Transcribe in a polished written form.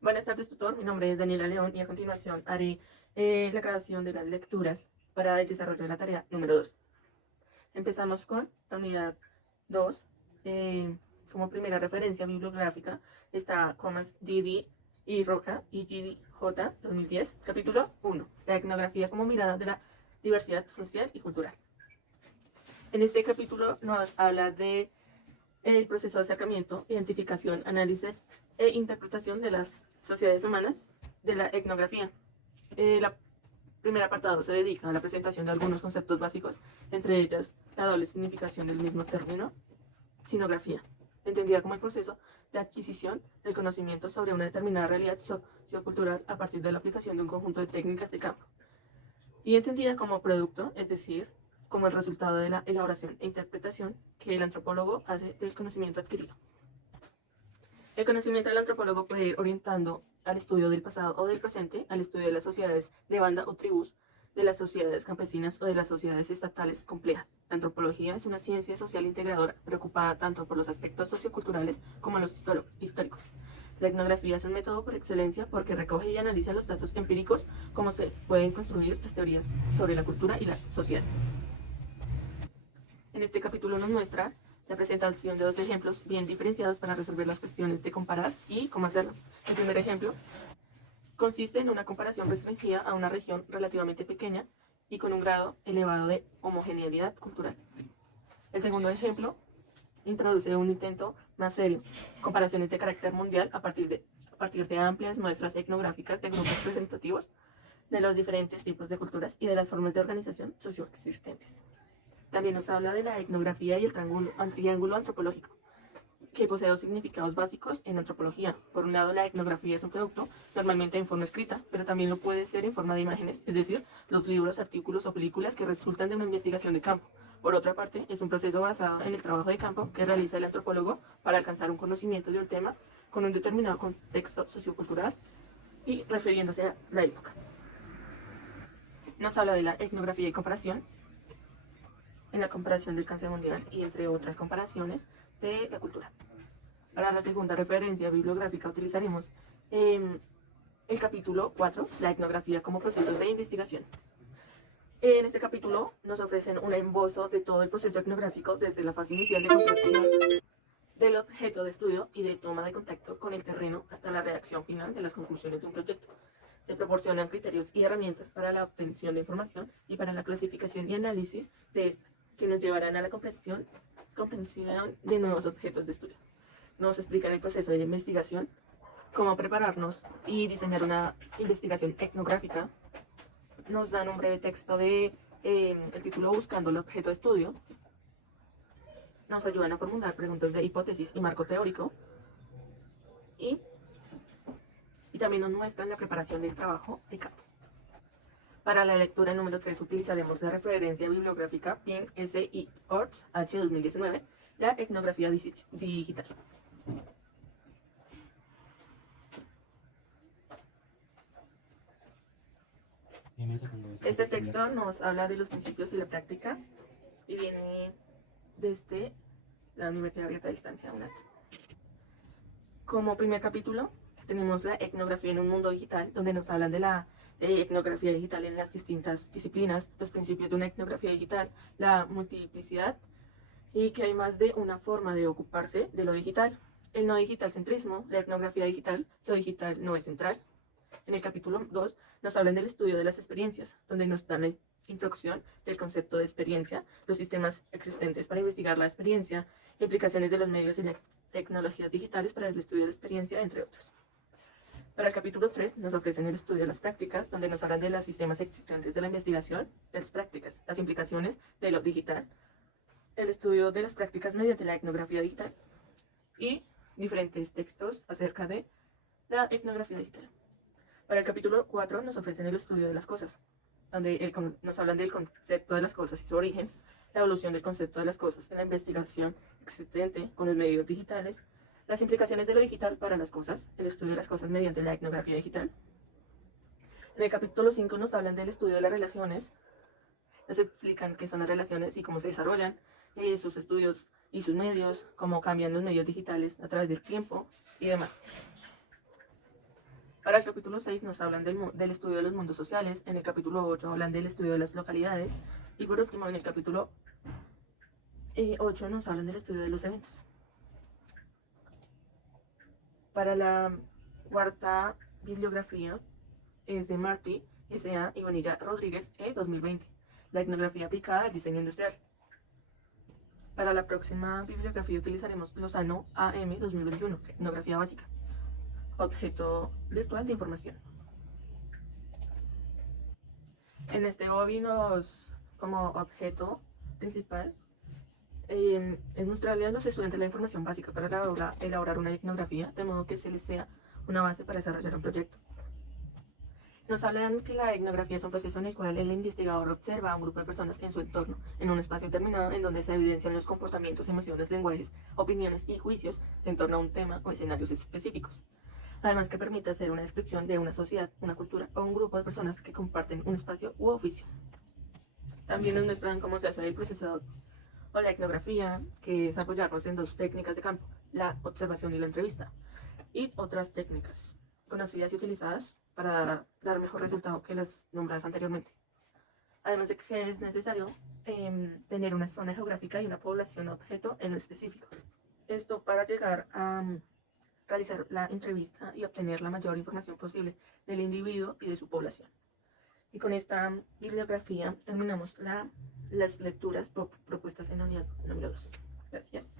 Buenas tardes, tutor. Mi nombre es Daniela León y a continuación haré la grabación de las lecturas para el desarrollo de la tarea número 2. Empezamos con la unidad 2. Como primera referencia bibliográfica está Comas Didi y Roca y GDJ 2010, capítulo 1. La etnografía como mirada de la diversidad social y cultural. En este capítulo nos habla de el proceso de acercamiento, identificación, análisis e interpretación de las sociedades humanas de la etnografía. El primer apartado se dedica a la presentación de algunos conceptos básicos, entre ellos la doble significación del mismo término, sinografía, entendida como el proceso de adquisición del conocimiento sobre una determinada realidad sociocultural a partir de la aplicación de un conjunto de técnicas de campo, y entendida como producto, es decir, como el resultado de la elaboración e interpretación que el antropólogo hace del conocimiento adquirido. El conocimiento del antropólogo puede ir orientando al estudio del pasado o del presente, al estudio de las sociedades de banda o tribus, de las sociedades campesinas o de las sociedades estatales complejas. La antropología es una ciencia social integradora, preocupada tanto por los aspectos socioculturales como los históricos. La etnografía es un método por excelencia porque recoge y analiza los datos empíricos como se pueden construir las teorías sobre la cultura y la sociedad. En este capítulo nos muestra la presentación de dos ejemplos bien diferenciados para resolver las cuestiones de comparar y cómo hacerlo. El primer ejemplo consiste en una comparación restringida a una región relativamente pequeña y con un grado elevado de homogeneidad cultural. El segundo ejemplo introduce un intento más serio, comparaciones de carácter mundial a partir de amplias muestras etnográficas de grupos representativos de los diferentes tipos de culturas y de las formas de organización socioexistentes. También nos habla de la etnografía y el triángulo antropológico, que posee dos significados básicos en antropología. Por un lado, la etnografía es un producto, normalmente en forma escrita, pero también lo puede ser en forma de imágenes, es decir, los libros, artículos o películas que resultan de una investigación de campo. Por otra parte, es un proceso basado en el trabajo de campo que realiza el antropólogo para alcanzar un conocimiento de un tema con un determinado contexto sociocultural y refiriéndose a la época. Nos habla de la etnografía y comparación, en la comparación del cáncer mundial y entre otras comparaciones de la cultura. Para la segunda referencia bibliográfica utilizaremos el capítulo 4, la etnografía como proceso de investigación. En este capítulo nos ofrecen un esbozo de todo el proceso etnográfico desde la fase inicial de construcción del objeto de estudio y de toma de contacto con el terreno hasta la redacción final de las conclusiones de un proyecto. Se proporcionan criterios y herramientas para la obtención de información y para la clasificación y análisis de esta, que nos llevarán a la comprensión de nuevos objetos de estudio. Nos explican el proceso de investigación, cómo prepararnos y diseñar una investigación etnográfica. Nos dan un breve texto de el título Buscando el objeto de estudio. Nos ayudan a formular preguntas de hipótesis y marco teórico. Y también nos muestran la preparación del trabajo de campo. Para la lectura número 3 utilizaremos la referencia bibliográfica Ping S. y Orts H. 2019, la etnografía digital. Este texto nos habla de los principios y la práctica y viene desde la Universidad Abierta a Distancia, UNAD. Como primer capítulo tenemos la etnografía en un mundo digital, donde nos hablan de la etnografía digital en las distintas disciplinas, los principios de una etnografía digital, la multiplicidad y que hay más de una forma de ocuparse de lo digital. El no digital centrismo, la etnografía digital, lo digital no es central. En el capítulo 2 nos hablan del estudio de las experiencias, donde nos dan la introducción del concepto de experiencia, los sistemas existentes para investigar la experiencia, implicaciones de los medios y las tecnologías digitales para el estudio de la experiencia, entre otros. Para el capítulo 3 nos ofrecen el estudio de las prácticas, donde nos hablan de los sistemas existentes de la investigación, las prácticas, las implicaciones de lo digital, el estudio de las prácticas mediante la etnografía digital y diferentes textos acerca de la etnografía digital. Para el capítulo 4 nos ofrecen el estudio de las cosas, donde nos hablan del concepto de las cosas y su origen, la evolución del concepto de las cosas en la investigación existente con los medios digitales, las implicaciones de lo digital para las cosas, el estudio de las cosas mediante la etnografía digital. En el capítulo 5 nos hablan del estudio de las relaciones, nos explican qué son las relaciones y cómo se desarrollan, sus estudios y sus medios, cómo cambian los medios digitales a través del tiempo y demás. Para el capítulo 6 nos hablan del estudio de los mundos sociales, en el capítulo 8 hablan del estudio de las localidades y por último en el capítulo 8 nos hablan del estudio de los eventos. Para la cuarta bibliografía es de Martí, S.A. y Bonilla Rodríguez, 2020, la etnografía aplicada al diseño industrial. Para la próxima bibliografía utilizaremos Lozano, A.M. 2021, etnografía básica, objeto virtual de información. En este OBI como objeto principal es mostrarle a los estudiantes la información básica para elaborar una etnografía, de modo que se les sea una base para desarrollar un proyecto. Nos hablan que la etnografía es un proceso en el cual el investigador observa a un grupo de personas en su entorno, en un espacio determinado en donde se evidencian los comportamientos, emociones, lenguajes, opiniones y juicios en torno a un tema o escenarios específicos. Además que permite hacer una descripción de una sociedad, una cultura o un grupo de personas que comparten un espacio u oficio. También nos muestran cómo se hace el proceso o la etnografía, que es apoyarnos en dos técnicas de campo, la observación y la entrevista, y otras técnicas conocidas y utilizadas para dar mejor resultado que las nombradas anteriormente. Además de que es necesario tener una zona geográfica y una población objeto en lo específico. Esto para llegar a realizar la entrevista y obtener la mayor información posible del individuo y de su población. Y con esta bibliografía terminamos las lecturas propuestas en la unidad número 2. Gracias.